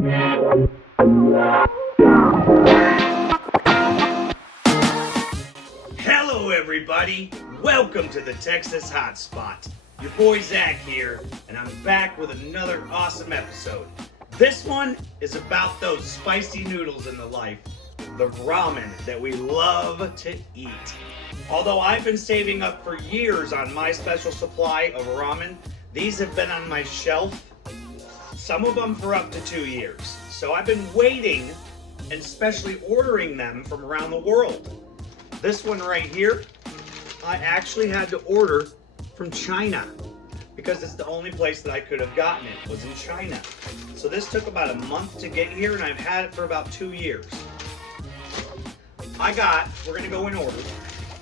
Hello everybody, welcome to the Texas Hotspot. Your boy Zach here, and I'm back with another awesome episode. This one is about those spicy noodles in the life, the ramen that we love to eat. Although I've been saving up for years on my special supply of ramen, these have been on my shelf, some of them for up to 2 years. So I've been waiting and especially ordering them from around the world. This one right here, I actually had to order from China because it's the only place that I could have gotten it was in China. So this took about a month to get here, and I've had it for about 2 years. We're gonna go in order,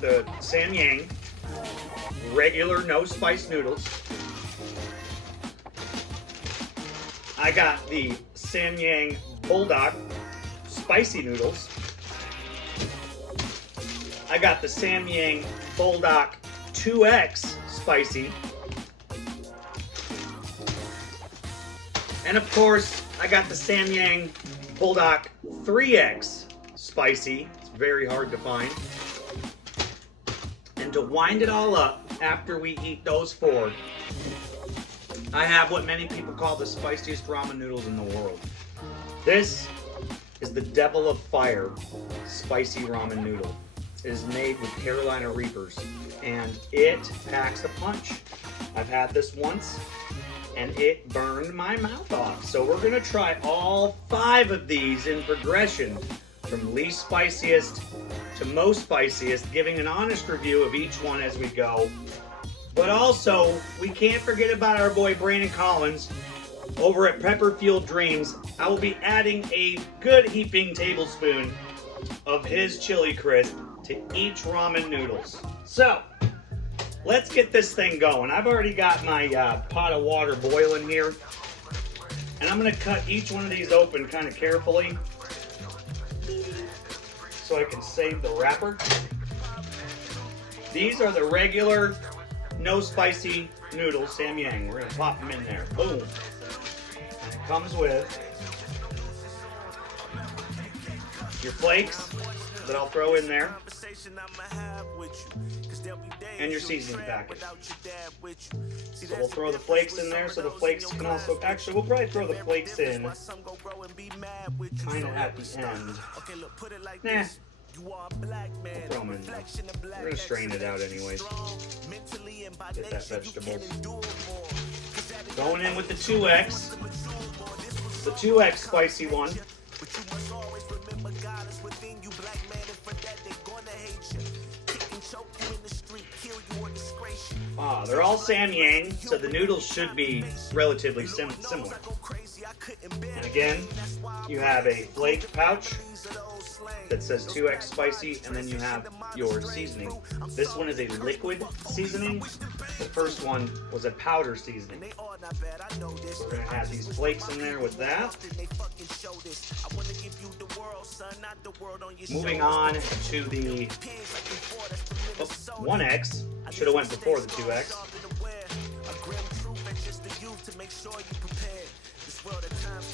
the Samyang regular no spice noodles. I got the Samyang Bulldog spicy noodles. I got the Samyang Bulldog 2X spicy. And of course, I got the Samyang Bulldog 3X spicy. It's very hard to find. And to wind it all up, after we eat those four, I have what many people call the spiciest ramen noodles in the world. This is the Devil of Fire spicy ramen noodle. It is made with Carolina Reapers, and it packs a punch. I've had this once, and it burned my mouth off. So we're gonna try all 5 of these in progression, from least spiciest to most spiciest, giving an honest review of each one as we go. But also, we can't forget about our boy Brandon Collins over at Pepper Fueled Dreams. I will be adding a good heaping tablespoon of his chili crisp to each ramen noodles. So, let's get this thing going. I've already got my pot of water boiling here, and I'm gonna cut each one of these open kind of carefully so I can save the wrapper. These are the regular no spicy noodles, Samyang. We're gonna pop them in there. Boom. And it comes with your flakes that I'll throw in there, and your seasoning packet. So we'll throw the flakes in there, so the flakes can also, actually we'll probably throw the flakes in kind of at the end. Nah, we'll throw them in there. We're going to strain it out anyways. Get that vegetable. Going in with the 2X. The 2X spicy one. They're all Samyang, so the noodles should be relatively similar. And again, you have a flake pouch that says 2X spicy, and then you have your seasoning. This one is a liquid seasoning. The first one was a powder seasoning. So we're going to add these flakes in there with that. Moving on to the 1X. I should have went before the 2X.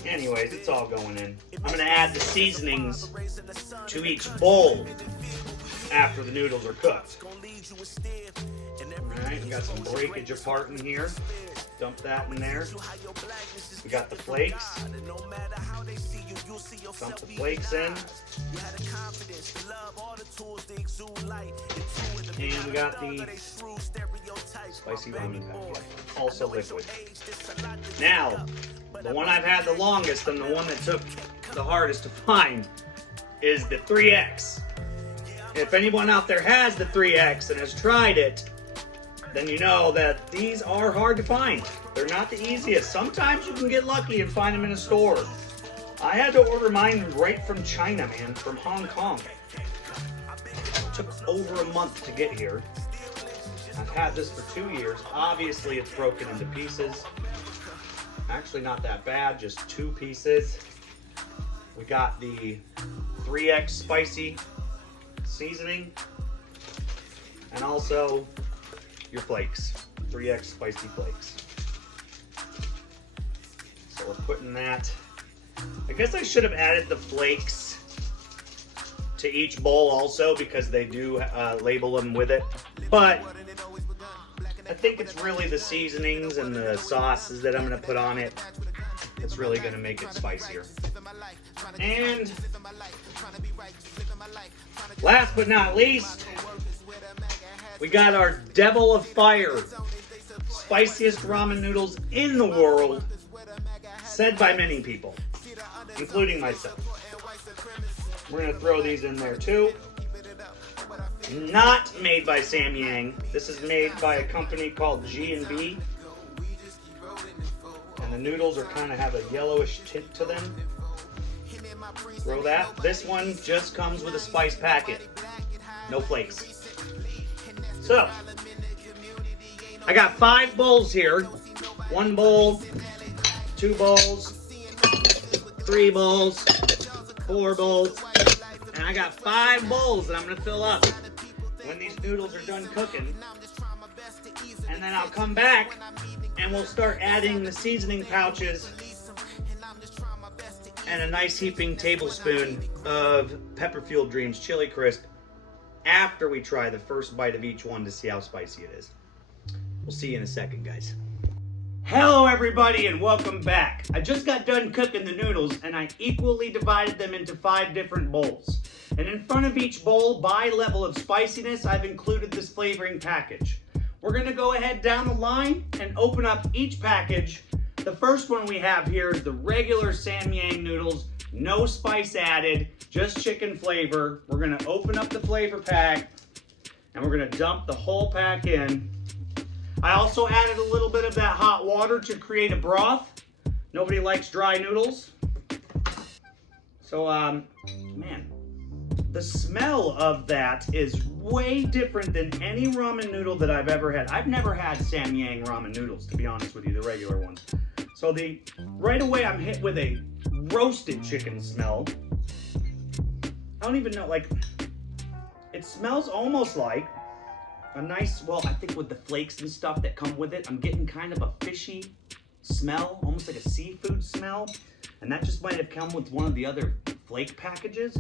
Anyways, it's all going in. I'm going to add the seasonings to each bowl after the noodles are cooked. Alright, we got some breakage apart in here. Dump that in there. We got the flakes. Dump the flakes in. And we got the spicy ramen packet, also liquid. Now, the one I've had the longest and the one that took the hardest to find is the 3X. If anyone out there has the 3X and has tried it, then you know that these are hard to find. They're not the easiest. Sometimes you can get lucky and find them in a store. I had to order mine right from China, man, from Hong Kong. It took over a month to get here. I've had this for 2 years. Obviously, it's broken into pieces. Actually, not that bad, just 2 pieces. We got the 3X spicy seasoning, and also your flakes, 3X spicy flakes. So we're putting that I guess I should have added the flakes to each bowl also because they do label them with it. But I think it's really the seasonings and the sauces that I'm going to put on it. It's really going to make it spicier. And last but not least, we got our Devil of Fire, spiciest ramen noodles in the world, said by many people, including myself. We're going to throw these in there too. Not made by Samyang. This is made by a company called G&B. And the noodles are kind of have a yellowish tint to them. Throw that. This one just comes with a spice packet. No flakes. So, I got 5 bowls here. 1 bowl, 2 bowls, 3 bowls, 4 bowls, and I got 5 bowls that I'm going to fill up when these noodles are done cooking. And then I'll come back and we'll start adding the seasoning pouches and a nice heaping tablespoon of Pepperfield Dreams Chili Crisp after we try the first bite of each one to see how spicy it is. We'll see you in a second, guys. Hello everybody and welcome back. I just got done cooking the noodles and I equally divided them into 5 different bowls. And in front of each bowl, by level of spiciness, I've included this flavoring package. We're gonna go ahead down the line and open up each package. The first one we have here is the regular Samyang noodles, no spice added, just chicken flavor. We're gonna open up the flavor pack and we're gonna dump the whole pack in. I also added a little bit of that hot water to create a broth. Nobody likes dry noodles. So, man, the smell of that is way different than any ramen noodle that I've ever had. I've never had Samyang ramen noodles, to be honest with you, the regular ones. So right away I'm hit with a roasted chicken smell. I don't even know, like, it smells almost like a nice, well, I think with the flakes and stuff that come with it, I'm getting kind of a fishy smell, almost like a seafood smell. And that just might have come with one of the other flake packages.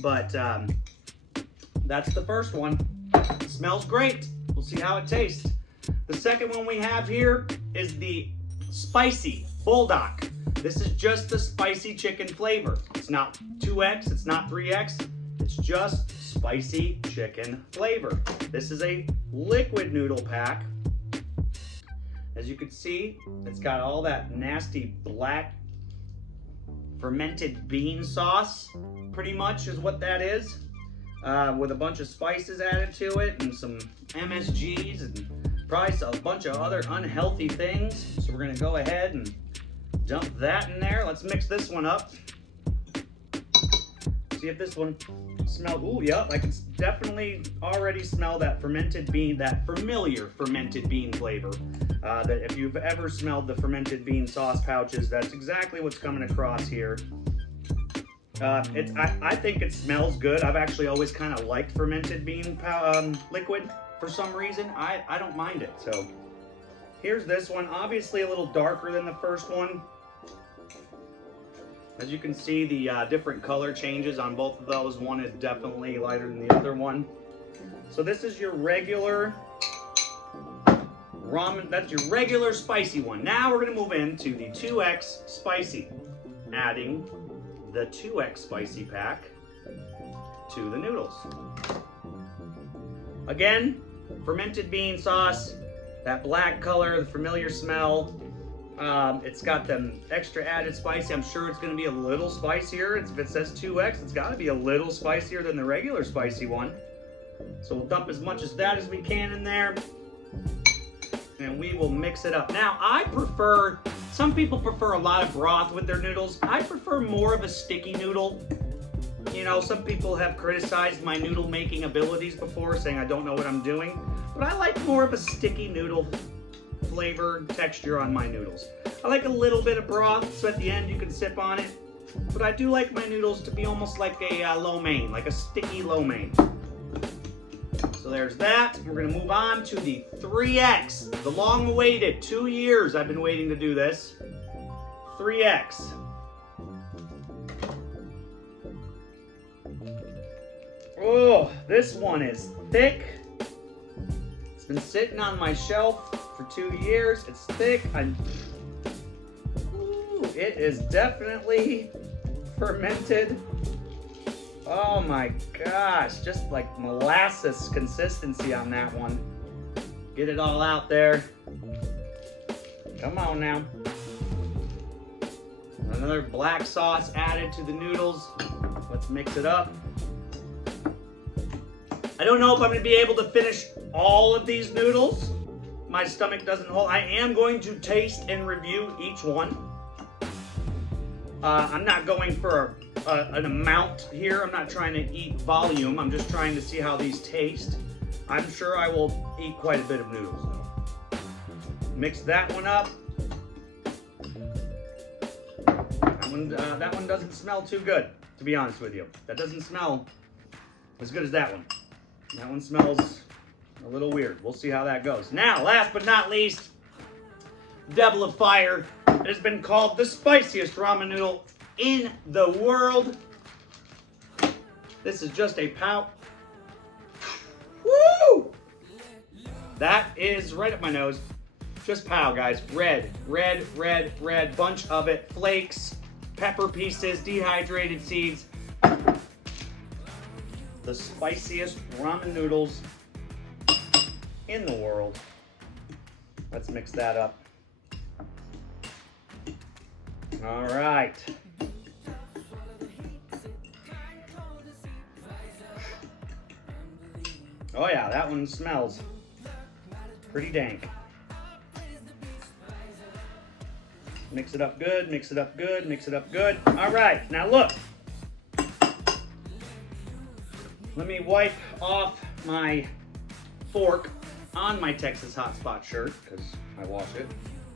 But that's the first one. It smells great. We'll see how it tastes. The second one we have here is the spicy bulldog. This is just the spicy chicken flavor. It's not 2X, it's not 3X. It's just spicy chicken flavor. This is a liquid noodle pack. As you can see, it's got all that nasty black fermented bean sauce, pretty much is what that is, with a bunch of spices added to it and some MSGs and probably a bunch of other unhealthy things. So we're gonna go ahead and dump that in there. Let's mix this one up. See if this one smells. Ooh, yeah, I can definitely already smell that fermented bean, that familiar fermented bean flavor. That if you've ever smelled the fermented bean sauce pouches, that's exactly what's coming across here. I think it smells good. I've actually always kind of liked fermented bean liquid for some reason. I don't mind it. So here's this one, obviously a little darker than the first one. As you can see, the different color changes on both of those. One is definitely lighter than the other one. So this is your regular ramen, that's your regular spicy one. Now we're gonna move into the 2X spicy, adding the 2X spicy pack to the noodles. Again, fermented bean sauce, that black color, the familiar smell. It's got them extra added spicy. I'm sure it's gonna be a little spicier. If it says 2X, it's gotta be a little spicier than the regular spicy one. So we'll dump as much of that as we can in there. And we will mix it up. Now, some people prefer a lot of broth with their noodles. I prefer more of a sticky noodle. You know, some people have criticized my noodle making abilities before, saying I don't know what I'm doing. But I like more of a sticky noodle flavor texture on my noodles. I like a little bit of broth, so at the end you can sip on it. But I do like my noodles to be almost like a lo mein, like a sticky lo mein. So there's that. We're gonna move on to the 3X, the long-awaited, 2 years I've been waiting to do this. 3X. Oh, this one is thick. It's been sitting on my shelf for 2 years. It's thick. Ooh, it is definitely fermented. Oh my gosh, just like molasses consistency on that one. Get it all out there. Come on now. Another black sauce added to the noodles. Let's mix it up. I don't know if I'm going to be able to finish all of these noodles. My stomach doesn't hold. I am going to taste and review each one. I'm not going for an amount here. I'm not trying to eat volume. I'm just trying to see how these taste. I'm sure I will eat quite a bit of noodles though. Mix that one up. That one doesn't smell too good, to be honest with you. That doesn't smell as good as that one. That one smells a little weird. We'll see how that goes. Now, last but not least, Devil of Fire. It has been called the spiciest ramen noodle in the world. This is just a pow. Woo! That is right up my nose. Just pow, guys. Red, red, red, red. Bunch of it. Flakes, pepper pieces, dehydrated seeds. The spiciest ramen noodles in the world. Let's mix that up. All right. Oh yeah, that one smells pretty dank. Mix it up good, mix it up good, mix it up good. All right, now look. Let me wipe off my fork on my Texas Hotspot shirt, because I wash it,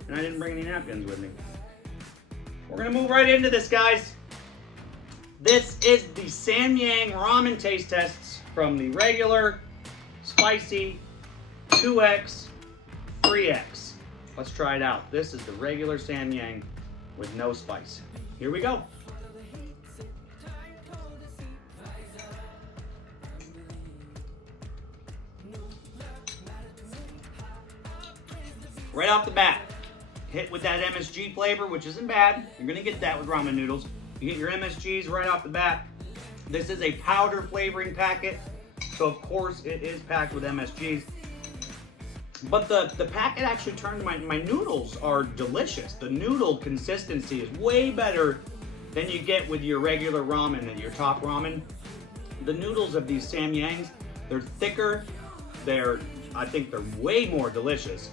and I didn't bring any napkins with me. We're gonna move right into this, guys. This is the Samyang ramen taste tests from the regular, spicy, 2X, 3X. Let's try it out. This is the regular Samyang with no spice. Here we go. Right off the bat, hit with that MSG flavor, which isn't bad. You're gonna get that with ramen noodles. You get your MSGs right off the bat. This is a powder flavoring packet, so of course it is packed with MSGs. But the packet actually turned my noodles are delicious. The noodle consistency is way better than you get with your regular ramen and your top ramen. The noodles of these Samyangs, they're thicker. I think they're way more delicious.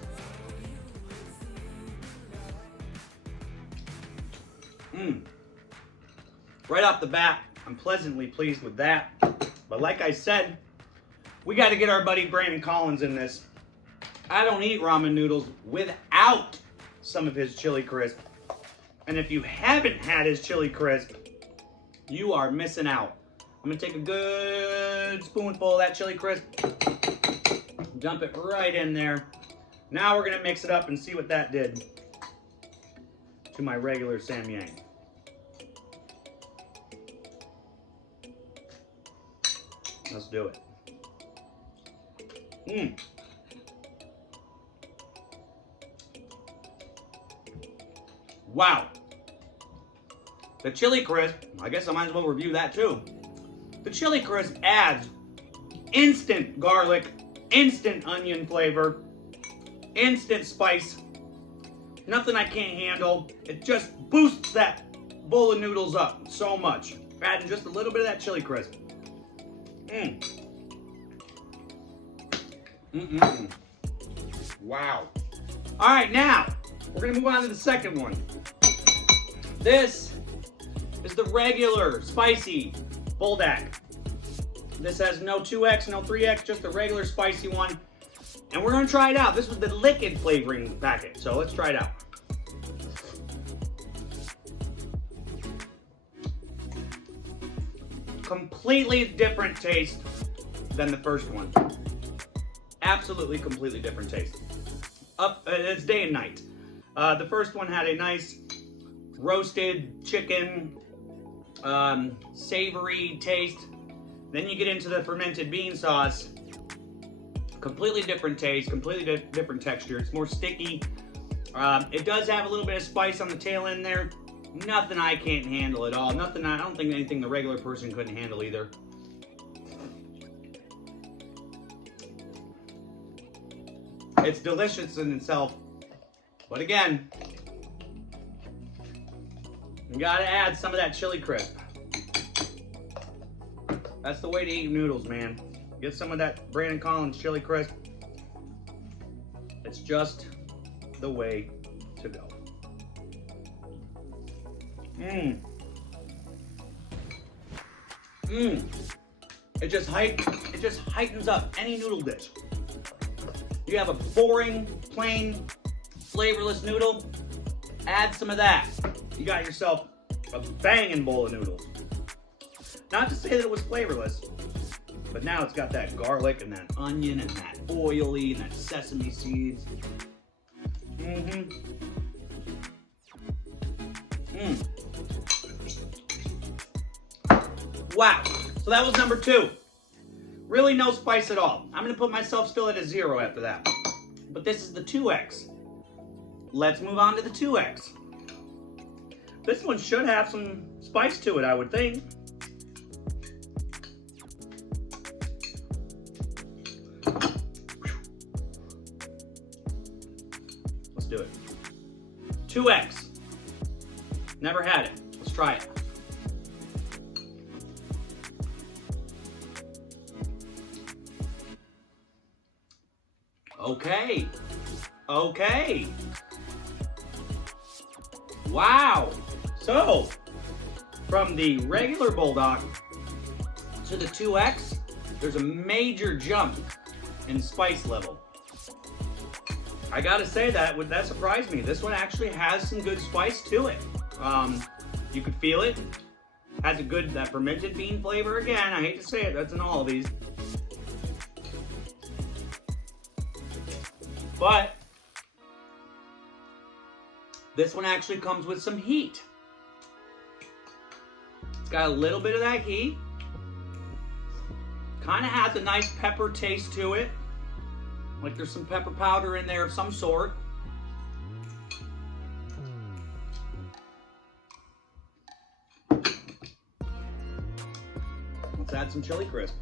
Right off the bat, I'm pleasantly pleased with that. But like I said, we got to get our buddy Brandon Collins in this. I don't eat ramen noodles without some of his chili crisp. And if you haven't had his chili crisp, you are missing out. I'm going to take a good spoonful of that chili crisp, dump it right in there. Now we're going to mix it up and see what that did to my regular Samyang. Let's do it. Wow. The chili crisp, I guess I might as well review that too. The chili crisp adds instant garlic, instant onion flavor, instant spice. Nothing I can't handle. It just boosts that bowl of noodles up so much. Adding just a little bit of that chili crisp. Wow. All right, now we're gonna move on to the second one. This is the regular spicy buldak. This has no 2X, no 3X, just the regular spicy one. And we're gonna try it out. This was the liquid flavoring packet, so let's try it out. Completely different taste than the first one. Absolutely completely different taste. It's day and night. The first one had a nice roasted chicken, savory taste. Then you get into the fermented bean sauce. Completely different taste, completely different texture. It's more sticky. It does have a little bit of spice on the tail end there. Nothing I can't handle at all. Nothing, I don't think anything the regular person couldn't handle either. It's delicious in itself. But again, you gotta add some of that chili crisp. That's the way to eat noodles, man. Get some of that Brandon Collins chili crisp. It's just the way to go. It just heightens up any noodle dish. You have a boring, plain, flavorless noodle, add some of that. You got yourself a banging bowl of noodles. Not to say that it was flavorless, but now it's got that garlic and that onion and that oily and that sesame seeds. Wow, so that was number 2. Really no spice at all. I'm gonna put myself still at a 0 after that. But this is the 2X. Let's move on to the 2X. This one should have some spice to it, I would think. Let's do it. 2X. Never had it. Let's try it. Okay. Okay. Wow. So, from the regular Bulldog to the 2X, there's a major jump in spice level. I gotta say that surprised me. This one actually has some good spice to it. You could feel it. Has a good, that fermented bean flavor again. I hate to say it, that's in all of these. But this one actually comes with some heat. It's got a little bit of that heat. Kind of has a nice pepper taste to it. Like there's some pepper powder in there of some sort. Let's add some chili crisp.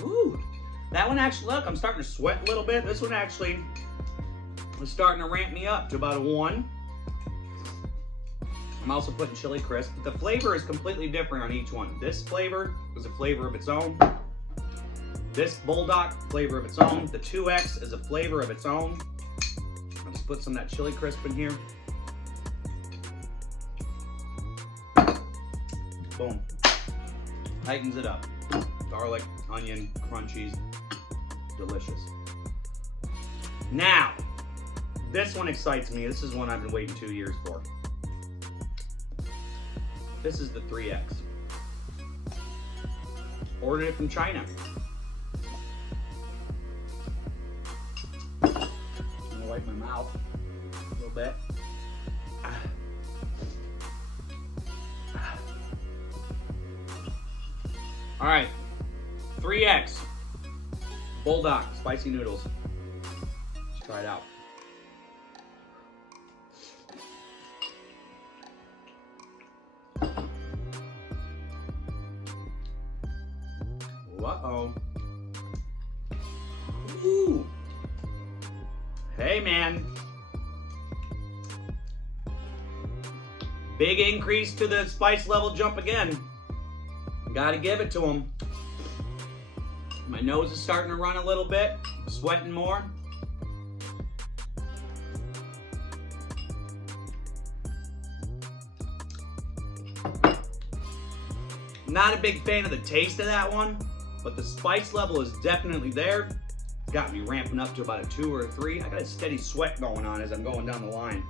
Ooh, that one actually, look, I'm starting to sweat a little bit. This one actually is starting to ramp me up to about a 1. I'm also putting chili crisp. The flavor is completely different on each one. This flavor is a flavor of its own. This Bulldog, flavor of its own. The 2X is a flavor of its own. I'll just put some of that chili crisp in here. Boom. Tightens it up. Garlic, onion, crunchies, delicious. Now, this one excites me. This is one I've been waiting 2 years for. This is the 3X. Ordered it from China. I'm gonna wipe my mouth a little bit. All right, 3X Bulldog spicy noodles. Let's try it out. Uh-oh. Ooh. Hey, man. Big increase to the spice level jump again. Gotta give it to him. My nose is starting to run a little bit. Sweating more. Not a big fan of the taste of that one, but the spice level is definitely there. It's got me ramping up to about a 2 or a 3. I got a steady sweat going on as I'm going down the line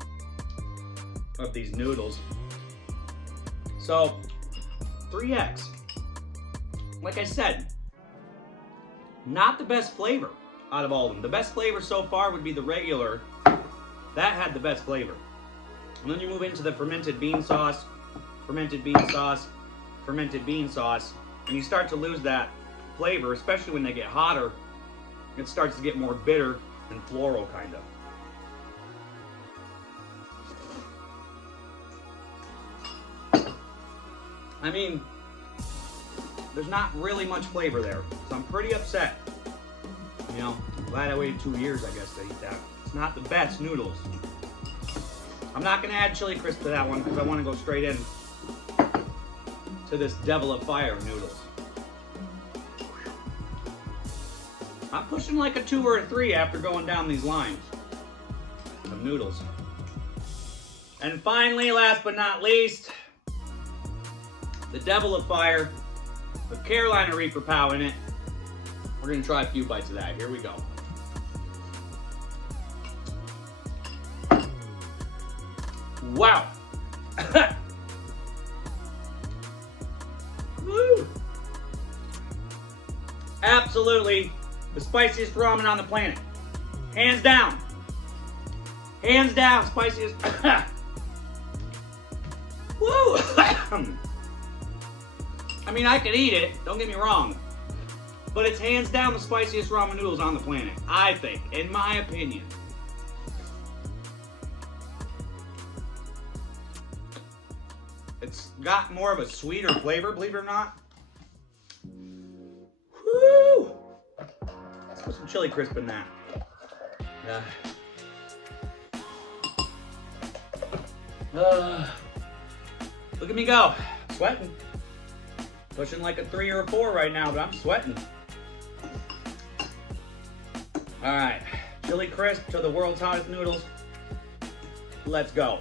of these noodles. So, 3X. Like I said, not the best flavor out of all of them. The best flavor so far would be the regular. That had the best flavor. And then you move into the fermented bean sauce, fermented bean sauce, fermented bean sauce, and you start to lose that flavor, especially when they get hotter. It starts to get more bitter and floral, kind of. I mean, there's not really much flavor there, so I'm pretty upset. You know, glad I waited 2 years, I guess, to eat that. It's not the best noodles. I'm not gonna add chili crisp to that one because I want to go straight in to this Devil of Fire noodles. I'm pushing like a 2 or a 3 after going down these lines of noodles. And finally, last but not least, the Devil of Fire with Carolina Reaper Pow in it. We're gonna try a few bites of that. Here we go. Wow. Woo. Absolutely the spiciest ramen on the planet. Hands down. Hands down, spiciest. Woo. I mean, I could eat it, don't get me wrong. But it's hands down the spiciest ramen noodles on the planet, I think, in my opinion. It's got more of a sweeter flavor, believe it or not. Woo! Let's put some chili crisp in that. Look at me go. Sweating. Pushing like a 3 or a 4 right now, but I'm sweating. All right, chili crisp to the world's hottest noodles. Let's go.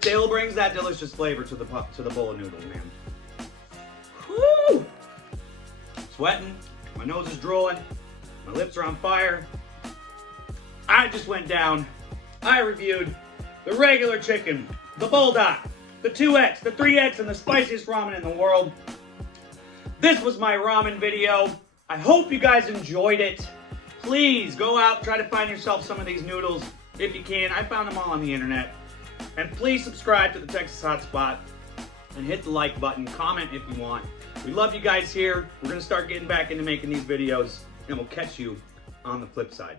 Still brings that delicious flavor to the bowl of noodles, man. Woo! Sweating, my nose is drooling, my lips are on fire. I just went down. I reviewed the regular chicken, the bulldog, the 2X, the 3X, and the spiciest ramen in the world. This was my ramen video. I hope you guys enjoyed it. Please go out, try to find yourself some of these noodles if you can. I found them all on the internet. And please subscribe to the Texas Hotspot and hit the like button. Comment if you want. We love you guys here. We're going to start getting back into making these videos, and we'll catch you on the flip side.